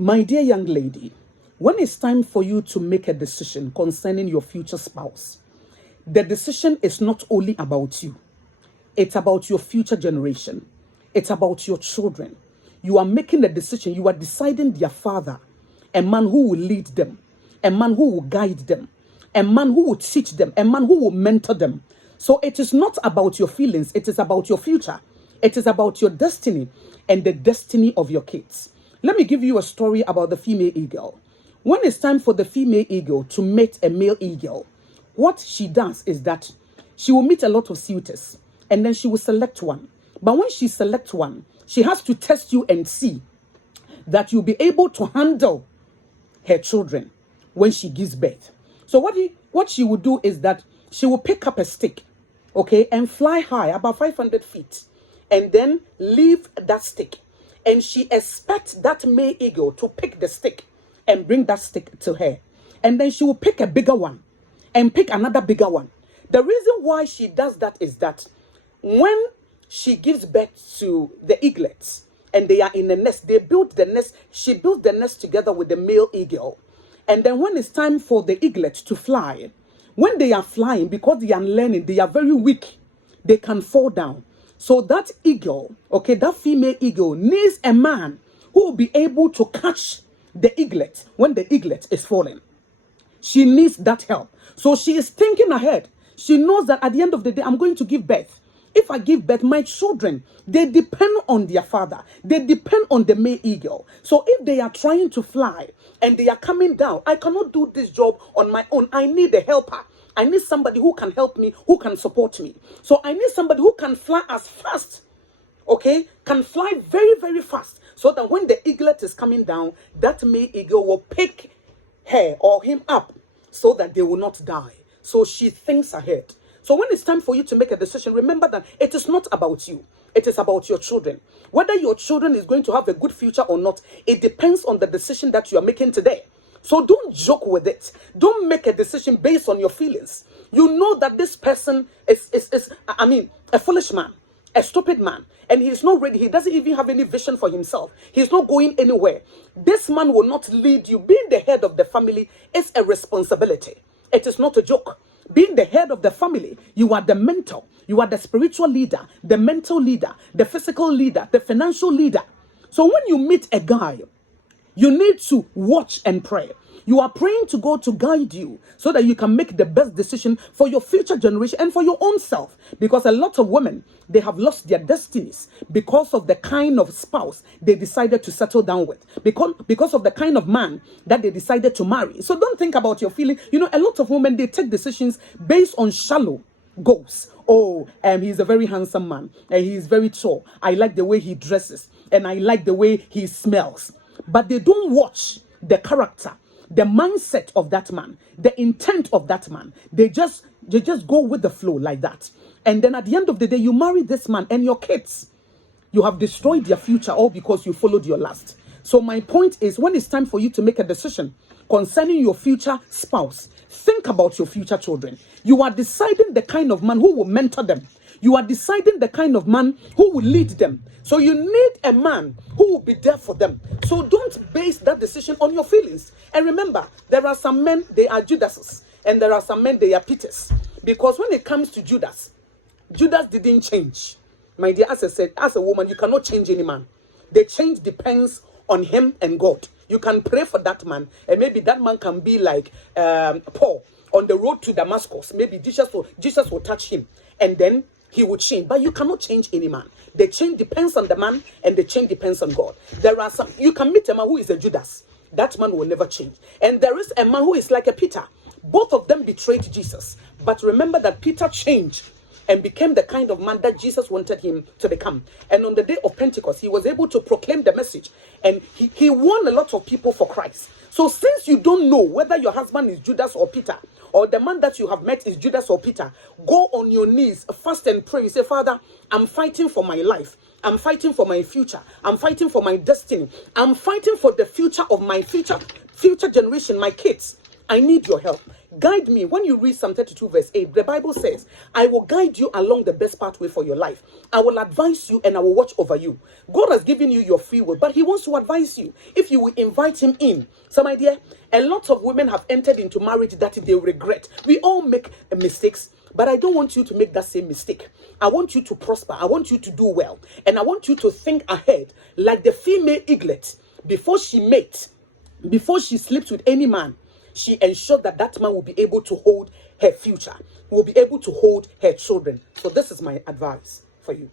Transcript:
My dear young lady, when it's time for you to make a decision concerning your future spouse, the decision is not only about you, it's about your future generation, it's about your children. You are making a decision, you are deciding their father, a man who will lead them, a man who will guide them, a man who will teach them, a man who will mentor them. So it is not about your feelings, it is about your future. It is about your destiny and the destiny of your kids. Let me give you a story about the female eagle. When it's time for the female eagle to mate a male eagle, what she does is that she will meet a lot of suitors and then she will select one. But when she selects one, she has to test you and see that you'll be able to handle her children when she gives birth. So what she will do is that she will pick up a stick, okay, and fly high, about 500 feet, and then leave that stick. And she expects that male eagle to pick the stick and bring that stick to her. And then she will pick a bigger one and pick another bigger one. The reason why she does that is that when she gives birth to the eaglets and they are in the nest, they build the nest, she builds the nest together with the male eagle. And then when it's time for the eaglets to fly, when they are flying, because they are learning, they are very weak, they can fall down. So that eagle, okay, that female eagle needs a man who will be able to catch the eaglet when the eaglet is falling. She needs that help. So she is thinking ahead. She knows that at the end of the day, I'm going to give birth. If I give birth, my children, they depend on their father. They depend on the male eagle. So if they are trying to fly and they are coming down, I cannot do this job on my own. I need a helper. I need somebody who can help me, who can support me. So I need somebody who can fly as fast, okay? Can fly very, very fast. So that when the eaglet is coming down, that male eagle will pick her or him up so that they will not die. So she thinks ahead. So when it's time for you to make a decision, remember that it is not about you. It is about your children. Whether your children is going to have a good future or not, it depends on the decision that you are making today. So don't joke with it. Don't make a decision based on your feelings. You know that this person is a foolish man, a stupid man, and he's not ready. He doesn't even have any vision for himself. He's not going anywhere. This man will not lead you. Being the head of the family is a responsibility. It is not a joke. Being the head of the family, you are the mentor. You are the spiritual leader, the mental leader, the physical leader, the financial leader. So when you meet a guy, you need to watch and pray. You are praying to God to guide you so that you can make the best decision for your future generation and for your own self. Because a lot of women, they have lost their destinies because of the kind of spouse they decided to settle down with. Because of the kind of man that they decided to marry. So don't think about your feeling. You know, a lot of women, they take decisions based on shallow goals. Oh, he's a very handsome man. And he's very tall. I like the way he dresses. And I like the way he smells. But they don't watch the character, the mindset of that man, the intent of that man. They just go with the flow like that. And then at the end of the day, you marry this man and your kids, you have destroyed their future all because you followed your lust. So my point is, when it's time for you to make a decision concerning your future spouse, think about your future children. You are deciding the kind of man who will mentor them. You are deciding the kind of man who will lead them. So you need a man who will be there for them. So don't base that decision on your feelings. And remember, there are some men, they are Judases. And there are some men, they are Peters. Because when it comes to Judas, Judas didn't change. My dear, as I said, as a woman, you cannot change any man. The change depends on him and God. You can pray for that man. And maybe that man can be like Paul on the road to Damascus. Maybe Jesus will touch him. And then he will change. But you cannot change any man. The change depends on the man and the change depends on God. There are some, you can meet a man who is a Judas. That man will never change. And there is a man who is like a Peter. Both of them betrayed Jesus. But remember that Peter changed and became the kind of man that Jesus wanted him to become. And on the day of Pentecost, he was able to proclaim the message. And he won a lot of people for Christ. So since you don't know whether your husband is Judas or Peter, or the man that you have met is Judas or Peter, go on your knees, fast and pray. You say, Father, I'm fighting for my life. I'm fighting for my future. I'm fighting for my destiny. I'm fighting for the future of my future generation, my kids. I need your help. Guide me. When you read Psalm 32 verse 8, the Bible says, I will guide you along the best pathway for your life. I will advise you and I will watch over you. God has given you your free will, but he wants to advise you if you will invite him in. So my dear, a lot of women have entered into marriage that they regret. We all make mistakes, but I don't want you to make that same mistake. I want you to prosper. I want you to do well. And I want you to think ahead like the female eaglet. Before she mates, before she sleeps with any man, she ensured that that man will be able to hold her future, will be able to hold her children. So this is my advice for you.